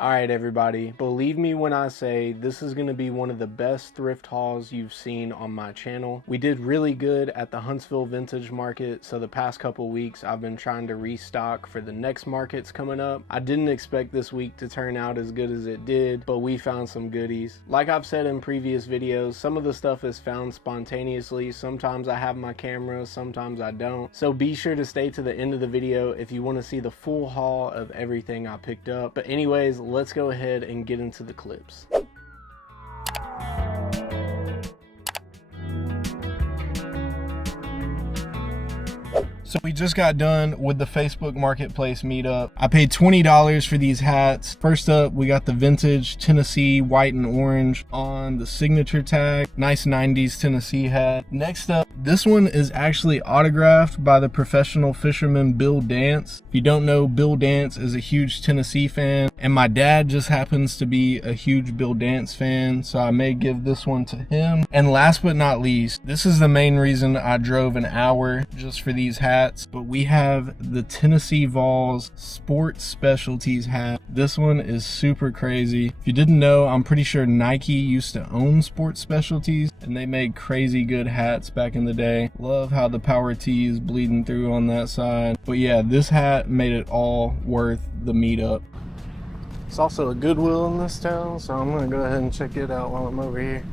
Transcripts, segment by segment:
Alright everybody, believe me when I say this is going to be one of the best thrift hauls you've seen on my channel. We did really good at the Huntsville Vintage Market, so the past couple weeks I've been trying to restock for the next markets coming up. I didn't expect this week to turn out as good as it did, but we found some goodies. Like I've said in previous videos, some of the stuff is found spontaneously. Sometimes I have my camera, sometimes I don't. So be sure to stay to the end of the video if you want to see the full haul of everything I picked up. But anyways, let's go ahead and get into the clips. So we just got done with the Facebook Marketplace meetup. I paid $20 for these hats. First up, we got the vintage Tennessee white and orange on the signature tag. Nice 90s Tennessee hat. Next up, this one is actually autographed by the professional fisherman Bill Dance. If you don't know, Bill Dance is a huge Tennessee fan, and my dad just happens to be a huge Bill Dance fan, so I may give this one to him. And last but not least, this is the main reason I drove an hour just for these hats. But we have the Tennessee Vols Sports Specialties hat. This one is super crazy. If you didn't know, I'm pretty sure Nike used to own Sports Specialties, and they made crazy good hats back in the day. Love how the Power T is bleeding through on that side. But yeah, this hat made it all worth the meetup. It's also a Goodwill in this town, so I'm gonna go ahead and check it out while I'm over here.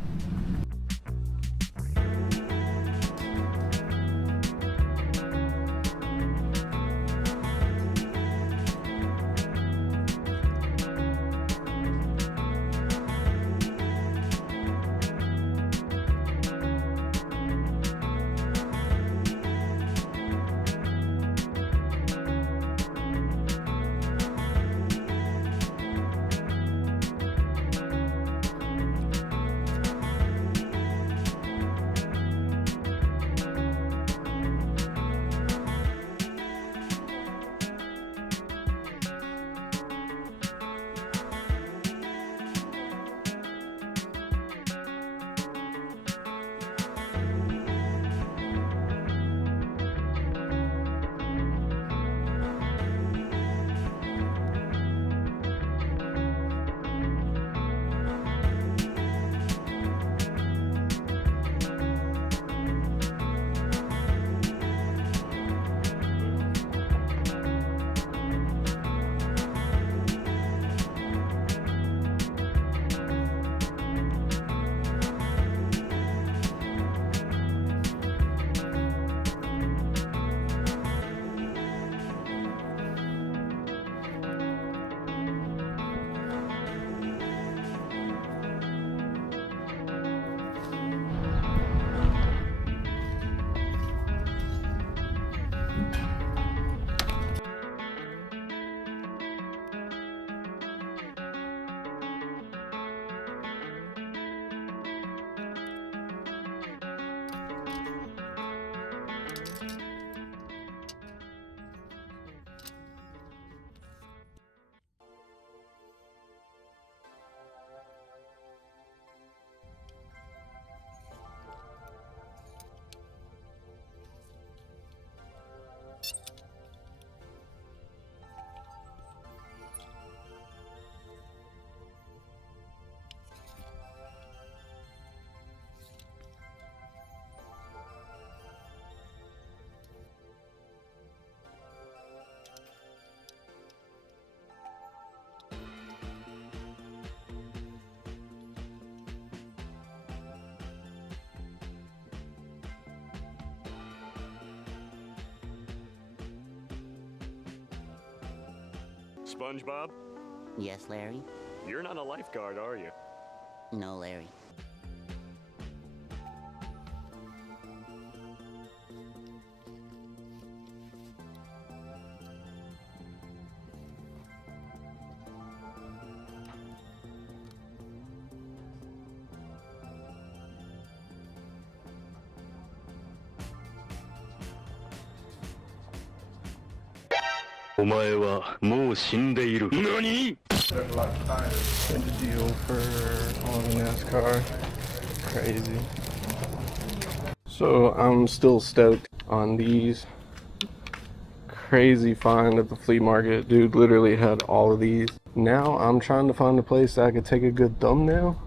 SpongeBob? Yes, Larry? You're not a lifeguard, are you? No, Larry. Nani? Did a deal for all the Nascar. Crazy. So I'm still stoked on these. Crazy find at the flea market. Dude literally had all of these. Now I'm trying to find a place that I could take a good thumbnail.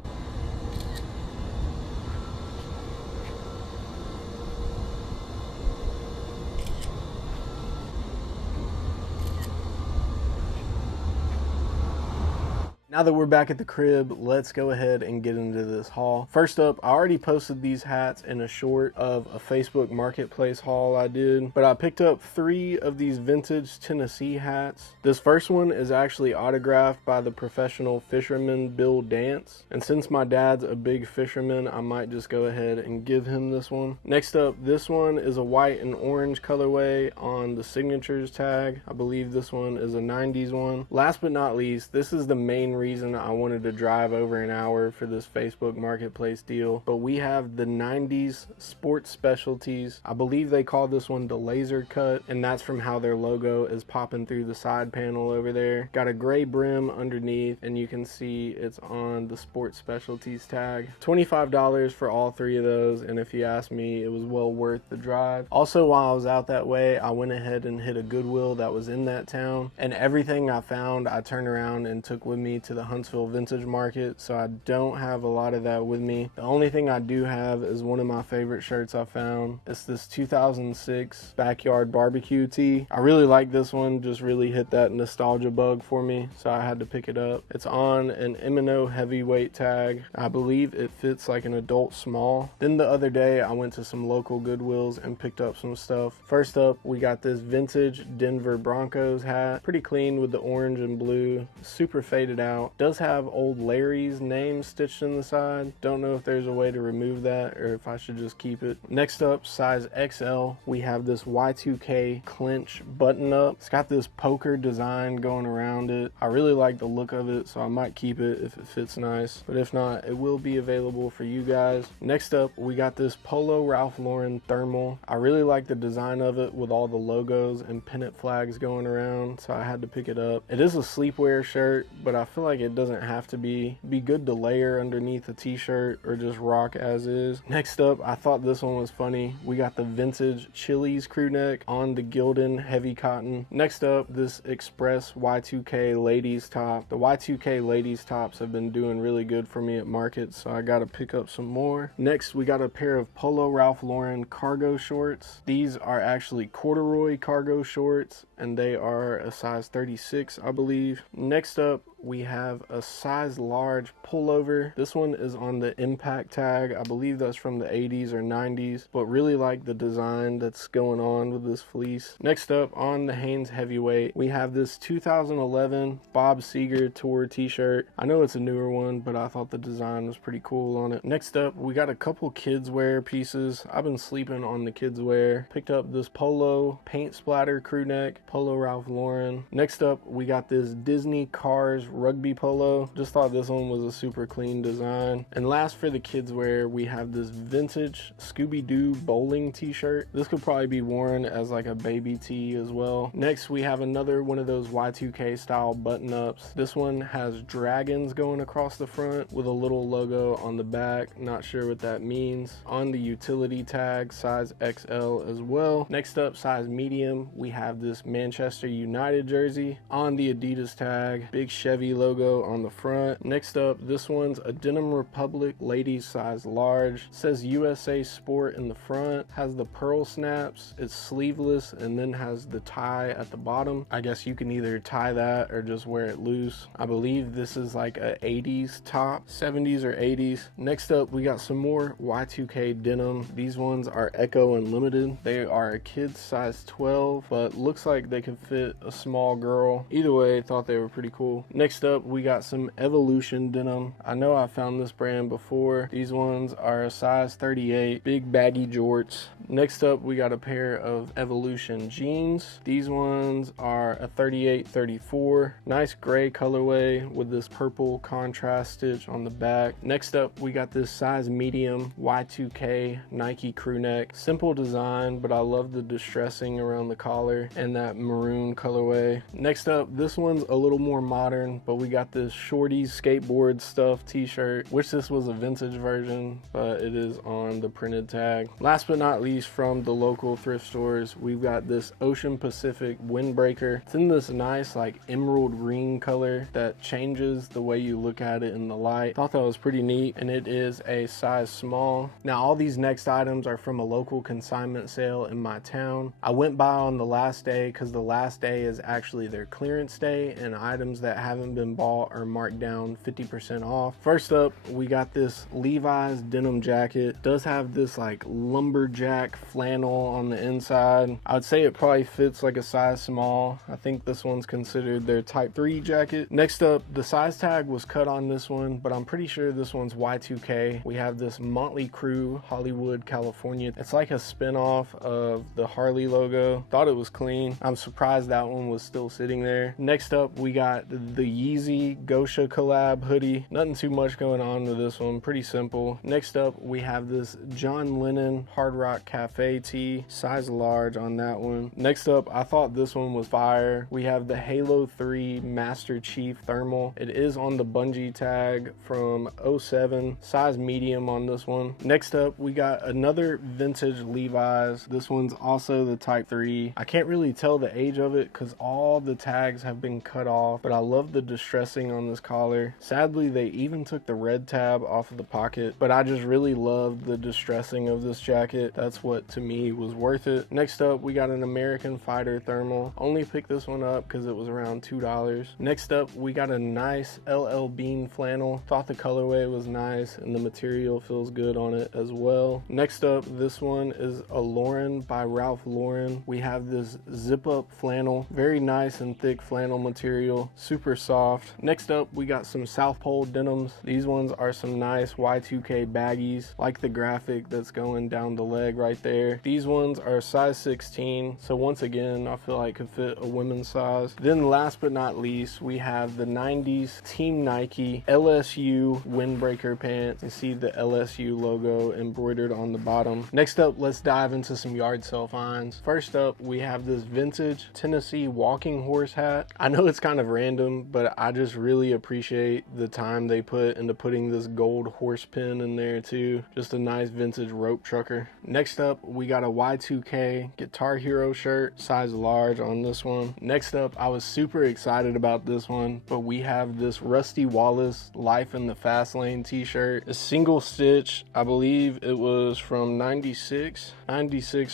Now that we're back at the crib, let's go ahead and get into this haul. First up, I already posted these hats in a short of a Facebook Marketplace haul I did, but I picked up 3 of these vintage Tennessee hats. This first one is actually autographed by the professional fisherman Bill Dance, and since my dad's a big fisherman, I might just go ahead and give him this one. Next up, this one is a white and orange colorway on the signatures tag. I believe this one is a 90s one. Last but not least, this is the main reason I wanted to drive over an hour for this Facebook Marketplace deal, but we have the 90s sports specialties. I believe they call this one the laser cut, and that's from how their logo is popping through the side panel over there. Got a gray brim underneath, and you can see it's on the sports specialties tag. $25 for all 3 of those, and if you ask me, it was well worth the drive. Also, while I was out that way, I went ahead and hit a Goodwill that was in that town, and everything I found I turned around and took with me to the Huntsville Vintage Market, so I don't have a lot of that with me. The only thing I do have is one of my favorite shirts I found. It's this 2006 Backyard Barbecue tee. I really like this one, just really hit that nostalgia bug for me, so I had to pick it up. It's on an M&O heavyweight tag. I believe it fits like an adult small. Then the other day I went to some local Goodwills and picked up some stuff. First up, we got this vintage Denver Broncos hat. Pretty clean with the orange and blue, super faded out. Does have old Larry's name stitched in the side. Don't know if there's a way to remove that or if I should just keep it. Next up, size XL, we have this Y2K clinch button up. It's got this poker design going around it. I really like the look of it, so I might keep it if it fits nice, but if not, it will be available for you guys. Next up, we got this Polo Ralph Lauren thermal. I really like the design of it with all the logos and pennant flags going around, so I had to pick it up. It is a sleepwear shirt, but I feel like it doesn't have to be good to layer underneath a t-shirt or just rock as is. Next up, I thought this one was funny. We got the vintage Chili's crew neck on the Gildan heavy cotton. Next up, this Express Y2K ladies top. The Y2K ladies tops have been doing really good for me at markets, so I gotta pick up some more. Next, we got a pair of Polo Ralph Lauren cargo shorts. These are actually corduroy cargo shorts, and they are a size 36, I believe. Next up, we have a size large pullover. This one is on the impact tag. I believe that's from the 80s or 90s, but really like the design that's going on with this fleece. Next up, on the Hanes heavyweight, we have this 2011 Bob Seger tour t-shirt. I know it's a newer one, but I thought the design was pretty cool on it. Next up, we got a couple kids wear pieces. I've been sleeping on the kids wear. Picked up this polo paint splatter crew neck, Polo Ralph Lauren. Next up, we got this Disney Cars rugby polo. Just thought this one was a super clean design. And last, for the kids wear, we have this vintage Scooby-Doo bowling t-shirt. This could probably be worn as like a baby tee as well. Next, we have another one of those Y2K style button-ups. This one has dragons going across the front with a little logo on the back. Not sure what that means. On the utility tag, size XL as well. Next up, size medium, we have this Manchester United jersey. On the Adidas tag, big Chevy logo on the front. Next up, this one's a Denim Republic ladies size large. Says USA Sport in the front. Has the pearl snaps. It's sleeveless and then has the tie at the bottom. I guess you can either tie that or just wear it loose. I believe this is like a 80s top, 70s or 80s. Next up, we got some more Y2K denim. These ones are Echo Unlimited. They are a kid's size 12, but looks like they could fit a small girl. Either way, thought they were pretty cool. Next up, we got some Evolution denim. I know I found this brand before. These ones are a size 38, big baggy jorts. Next up, we got a pair of Evolution jeans. These ones are a 38-34. Nice gray colorway with this purple contrast stitch on the back. Next up, we got this size medium Y2K Nike crew neck. Simple design, but I love the distressing around the collar and that maroon colorway. Next up, this one's a little more modern. version, but we got this shorties skateboard stuff t-shirt. Wish this was a vintage version, but it is on the printed tag. Last but not least, from the local thrift stores, we've got this Ocean Pacific windbreaker. It's in this nice like emerald green color that changes the way you look at it in the light. Thought that was pretty neat, and it is a size small. Now all these next items are from a local consignment sale in my town. I went by on the last day because the last day is actually their clearance day, and items that haven't been bought are marked down 50% off. First up, we got this Levi's denim jacket. It does have this like lumberjack flannel on the inside. I would say it probably fits like a size small. I think this one's considered their type 3 jacket. Next up, the size tag was cut on this one, but I'm pretty sure this one's Y2K. We have this Motley Crue Hollywood, California. It's like a spin-off of the Harley logo. Thought it was clean. I'm surprised that one was still sitting there. Next up, we got the Yeezy Gosha collab hoodie. Nothing too much going on with this one. Pretty simple. Next up, we have this John Lennon Hard Rock Cafe tee. Size large on that one. Next up, I thought this one was fire. We have the Halo 3 Master Chief thermal. It is on the bungee tag from 07. Size medium on this one. Next up, we got another vintage Levi's. This one's also the type 3. I can't really tell the age of it because all the tags have been cut off, but I love the distressing on this collar. Sadly, they even took the red tab off of the pocket, but I just really love the distressing of this jacket. That's what to me was worth it. Next up, we got an American Fighter thermal. Only picked this one up because it was around $2. Next up, we got a nice LL Bean flannel. Thought the colorway was nice and the material feels good on it as well. Next up, this one is a Lauren by Ralph Lauren. We have this zip up flannel. Very nice and thick flannel material. Super soft. Next up, we got some South Pole denims. These ones are some nice Y2K baggies. Like the graphic that's going down the leg right there. These ones are size 16. So once again, I feel like could fit a women's size. Then last but not least, we have the 90s Team Nike LSU windbreaker pants. You see the LSU logo embroidered on the bottom. Next up, let's dive into some yard sale finds. First up, we have this vintage Tennessee walking horse hat. I know it's kind of random, but I just really appreciate the time they put into putting this gold horse pin in there too. Just a nice vintage rope trucker. Next up, we got a Y2K Guitar Hero shirt, size large on this one. Next up, I was super excited about this one, but we have this Rusty Wallace Life in the Fast Lane t-shirt. A single stitch. I believe it was from 96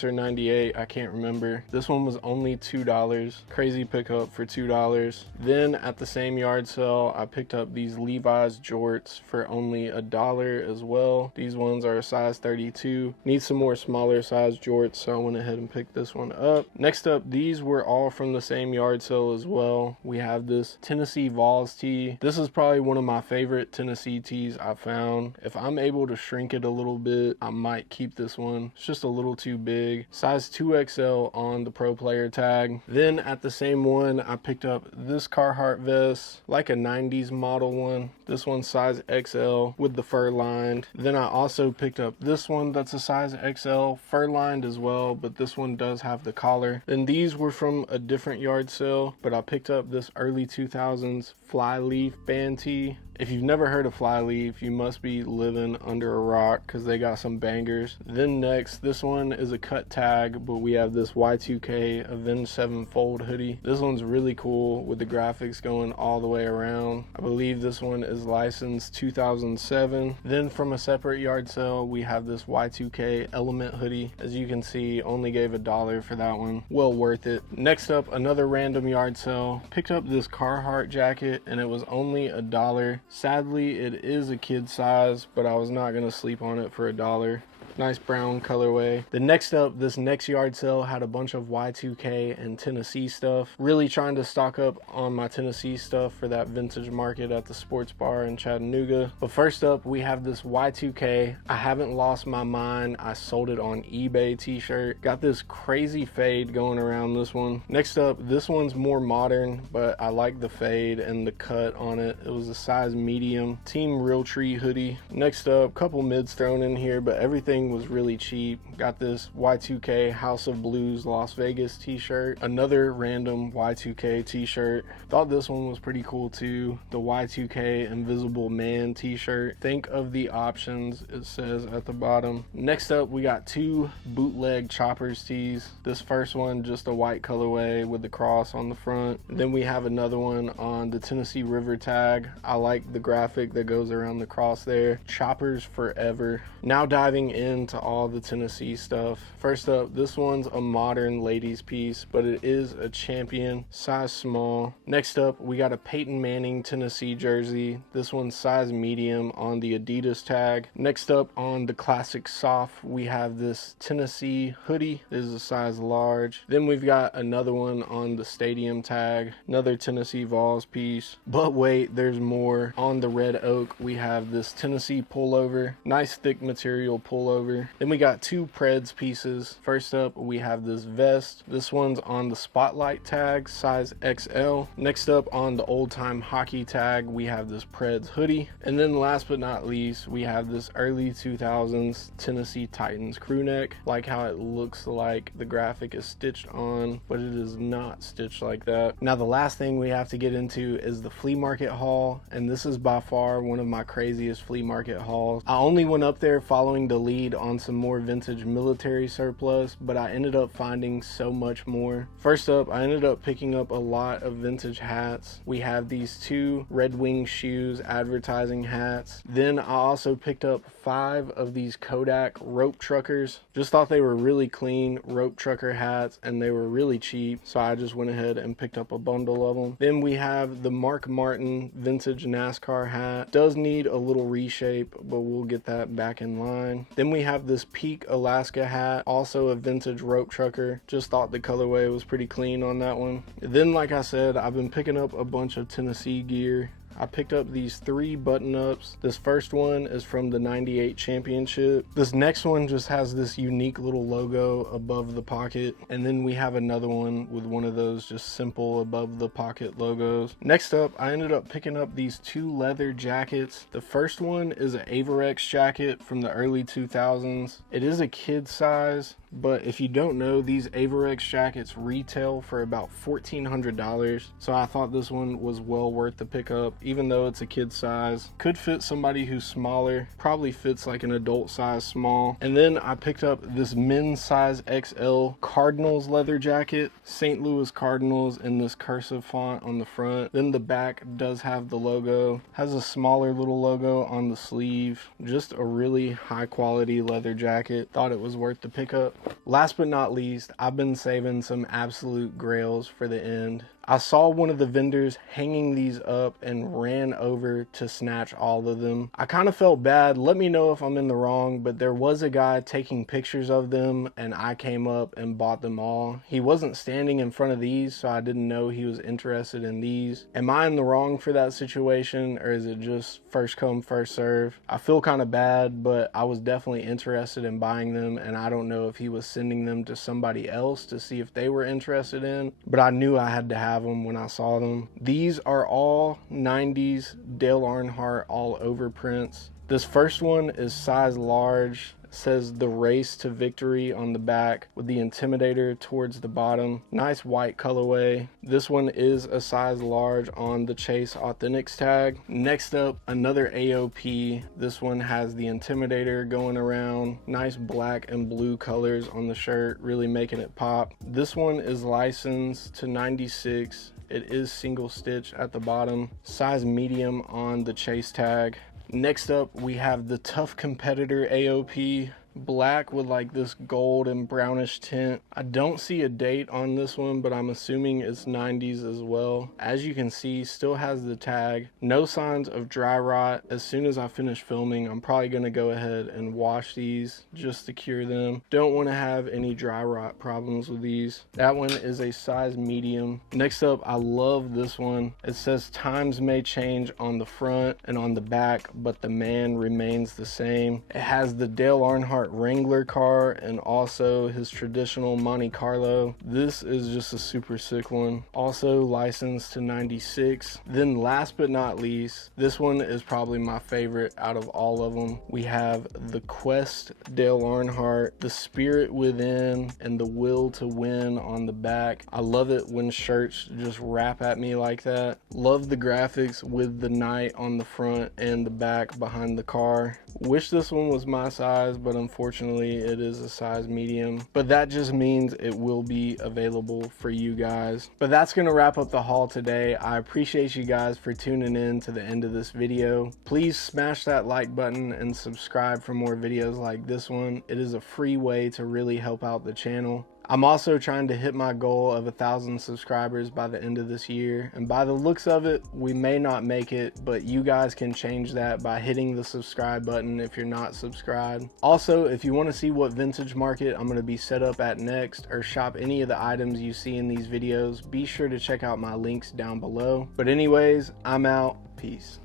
or 98. I can't remember. This one was only $2. Crazy pickup for $2. Then at the same yard sale, I picked up these Levi's jorts for only $1 as well. These ones are a size 32. Need some more smaller size jorts, so I went ahead and picked this one up. Next up, these were all from the same yard sale as well. We have this Tennessee Vols tee. This is probably one of my favorite Tennessee tees I found. If I'm able to shrink it a little bit, I might keep this one. It's just a little too big. Size 2XL on the Pro Player tag. Then at the same one, I picked up this Carhartt vest, like a 90s model one. This one's size XL with the fur lined. Then I also picked up this one that's a size XL, fur lined as well, but this one does have the collar. Then these were from a different yard sale, but I picked up this early 2000s Flyleaf band tee. If you've never heard of Flyleaf, you must be living under a rock because they got some bangers. Then next, this one is a cut tag, but we have this Y2K Avenged Sevenfold hoodie. This one's really cool with the graphics going all the way around. I believe this one is licensed 2007. Then from a separate yard sale, we have this Y2K Element hoodie. As you can see, only gave $1 for that one. Well worth it. Next up, another random yard sale. Picked up this Carhartt jacket and it was only $1. Sadly, it is a kid size, but I was not going to sleep on it for $1. Nice brown colorway. The next up, this next yard sale had a bunch of Y2K and Tennessee stuff. Really trying to stock up on my Tennessee stuff for that vintage market at the sports bar in Chattanooga. But first up, we have this Y2K. I haven't lost my mind. I sold it on eBay t-shirt. Got this crazy fade going around this one. Next up, this one's more modern, but I like the fade and the cut on it. It was a size medium. Team Realtree hoodie. Next up, couple mids thrown in here, but everything everything was really cheap. Got this Y2K House of Blues Las Vegas t-shirt, another random Y2K t-shirt. Thought this one was pretty cool too, the Y2K Invisible Man t-shirt. Think of the options, it says at the bottom. Next up, we got two bootleg Choppers tees. This first one just a white colorway with the cross on the front. Then we have another one on the Tennessee River tag. I like the graphic that goes around the cross there. Choppers forever. Now diving into all the Tennessee stuff. First up, this one's a modern ladies piece, but it is a Champion, size small. Next up, we got a Peyton Manning Tennessee jersey. This one's size medium on the Adidas tag. Next up, on the classic soft, we have this Tennessee hoodie. This is a size large. Then we've got another one on the stadium tag, another Tennessee Vols piece. But wait, there's more. On the red oak, we have this Tennessee pullover, nice thick material pullover. Then we got two Preds pieces. First up, we have this vest. This one's on the Spotlight tag, size XL. Next up, on the Old Time Hockey tag, we have this Preds hoodie. And then last but not least, we have this early 2000s Tennessee Titans crew neck. Like how it looks like the graphic is stitched on, but it is not stitched like that. Now the last thing we have to get into is the flea market haul, and this is by far one of my craziest flea market hauls. I only went up there following the lead on some more vintage military surplus, but I ended up finding so much more. First up, I ended up picking up a lot of vintage hats. We have these two Red Wing shoes advertising hats. Then I also picked up 5 of these Kodak rope truckers. Just thought they were really clean rope trucker hats and they were really cheap, so I just went ahead and picked up a bundle of them. Then we have the Mark Martin vintage NASCAR hat. Does need a little reshape, but we'll get that back in line. Then we have this Peak Alaska hat, also a vintage rope trucker. Just thought the colorway was pretty clean on that one. Then like I said, I've been picking up a bunch of Tennessee gear. I picked up these 3 button-ups. This first one is from the 98 championship. This next one just has this unique little logo above the pocket. And then we have another one with one of those just simple above the pocket logos. Next up, I ended up picking up these 2 leather jackets. The first one is an Averex jacket from the early 2000s. It is a kid size, but if you don't know, these Averex jackets retail for about $1,400. So I thought this one was well worth the pickup, even though it's a kid size. Could fit somebody who's smaller, probably fits like an adult size small. And then I picked up this men's size XL Cardinals leather jacket, St. Louis Cardinals in this cursive font on the front. Then the back does have the logo, has a smaller little logo on the sleeve. Just a really high quality leather jacket. Thought it was worth the pickup. Last but not least, I've been saving some absolute grails for the end. I saw one of the vendors hanging these up and ran over to snatch all of them. I kind of felt bad. Let me know if I'm in the wrong, but there was a guy taking pictures of them and I came up and bought them all. He wasn't standing in front of these, so I didn't know he was interested in these. Am I in the wrong for that situation, or is it just first come, first serve? I feel kind of bad, but I was definitely interested in buying them, and I don't know if he was sending them to somebody else to see if they were interested in, but I knew I had to have them when I saw them. These are all 90s Dale Earnhardt all over prints. This first one is size large. Says the race to victory on the back with the Intimidator towards the bottom. Nice white colorway. This one is a size large on the Chase Authentics tag. Next up, another AOP. This one has the Intimidator going around. Nice black and blue colors on the shirt, really making it pop. This one is licensed to 96. It is single stitch at the bottom. Size medium on the Chase tag. Next up, we have the Tough Competitor AOP. Black with like this gold and brownish tint. I don't see a date on this one, but I'm assuming it's 90s as well. As you can see, still has the tag. No signs of dry rot. As soon as I finish filming, I'm probably going to go ahead and wash these just to cure them. Don't want to have any dry rot problems with these. That one is a size medium. Next up, I love this one. It says times may change on the front and on the back, but the man remains the same. It has the Dale Earnhardt Earnhardt Wrangler car and also his traditional Monte Carlo. This is just a super sick one. Also licensed to 96. Then last but not least, this one is probably my favorite out of all of them. We have the Quest Dale Earnhardt, the Spirit Within, and the Will to Win on the back. I love it when shirts just rap at me like that. Love the graphics with the knight on the front and the back behind the car. Wish this one was my size, but unfortunately it is a size medium. But that just means it will be available for you guys. But that's gonna wrap up the haul today. I appreciate you guys for tuning in to the end of this video. Please smash that like button and subscribe for more videos like this one. It is a free way to really help out the channel. I'm also trying to hit my goal of 1,000 subscribers by the end of this year, and by the looks of it, we may not make it, but you guys can change that by hitting the subscribe button if you're not subscribed. Also, if you want to see what vintage market I'm going to be set up at next, or shop any of the items you see in these videos, be sure to check out my links down below. But anyways, I'm out. Peace.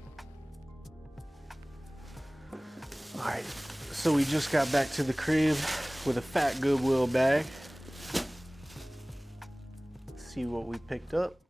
Alright, so we just got back to the crib with a fat Goodwill bag. See what we picked up.